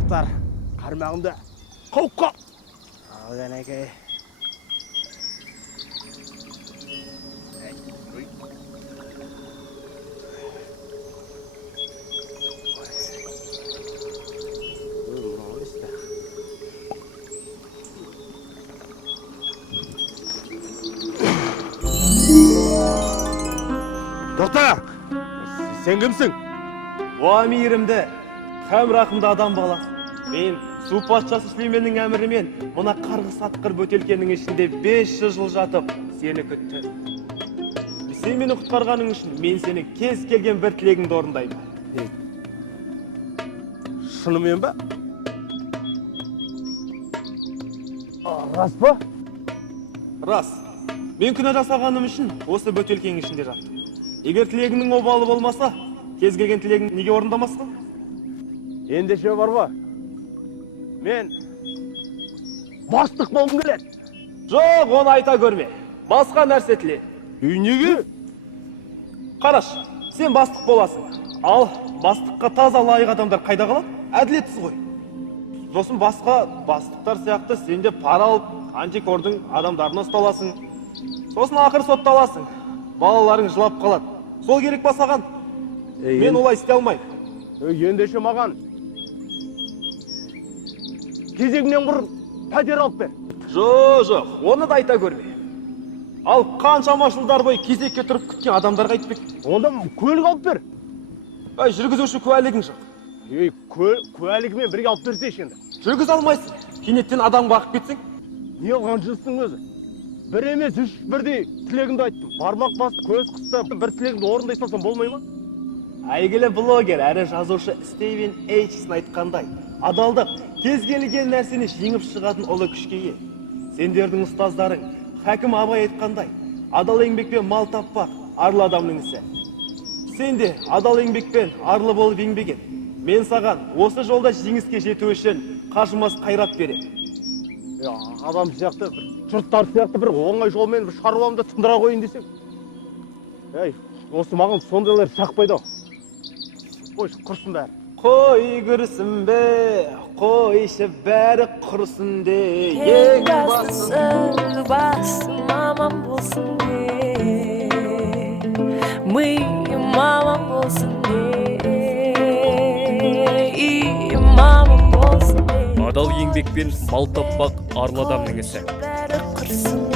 Тоқтар, қармағымды қауыққа. Ал кәнекей. Тоқтар, сен кімсің? Уа мейірімді, һәм рақымды адам баласы. Мен су патшасы Сүлейменнің әмірімен мына қарғыс атқыр бөтелкенің ішінде 500 жыл жатып, сені күттім. Сен мені құтқарғаның үшін мен сені кез келген бір тілегіңді орындаймын. Шынымен ба? Рас па? Рас. Мен күнә жасағаным үшін осы бөтелкенің ішінде жаттым. Егер тілегіңнің обалы болмаса, кез келген тілегің неге орындамасың? Ендеше бар ба? Мен бастық болғым келеді. Жоқ, оны айта көрме. Басқа нәрсе тіле. Неге? Қараш, сен бастық боласың. Ал бастыққа таза лайық адамдар қайда қалады? Әділетсіз ғой. Сосын басқа бастықтар сияқты сен де пара алып, антикордың адамдарына ұсталасың. Сосын ақыр сотталасың. Балаларың жылап қалады. Сол керек па саған? Мен олай істей алмаймын. Ендеше маған кезегінен бұрын пәтер алып бер. Жоқ, оны да айта көрме. Ал қаншама жылдар бойы кезекке тұрып күткен адамдарға айтпек. Онда көлік алып бер. Жүргізуші куәлігің жоқ. Куәлігімен бірге алып берсейші енді. Жүргізе алмайсың. Кенеттен адам бағып кетсең. Не алған жыныстың өзі? Бір емес, үш бірдей тілегімді айттым. Бармақ басты, көз қысты, бір тілегімді орындай салсам болмай ма? Әйгілі блогер әрі жазушы Стивен Эйчсон айтқандай, адалдық кез келген нәрсені жеңіп шығатын ұлы күшке ие. Сендердің ұстаздарың Хәкім Абай айтқандай, адал еңбекпен мал таппақ арлы адамның ісі. Сен де адал еңбекпен арлы болып еңбек ет. Мен саған осы жолда жеңіске жету үшін қажымас қайрат беремін. Адам сияқты, жұрттар сияқты бір оңай жолмен бір шаруамды тындыра қойын десең. Осы маған сондайлар шақпайды. Қойшы, құрсын бәрі. Қой күрсін бе, қойшы бәрі құрсын де. Ең бастысы басым мамам болсын де. Миым мамам болсын де. Иім мамам болсын де. Адал еңбекпен мал таппақ арлы адамның ісі. Бәрі құрсын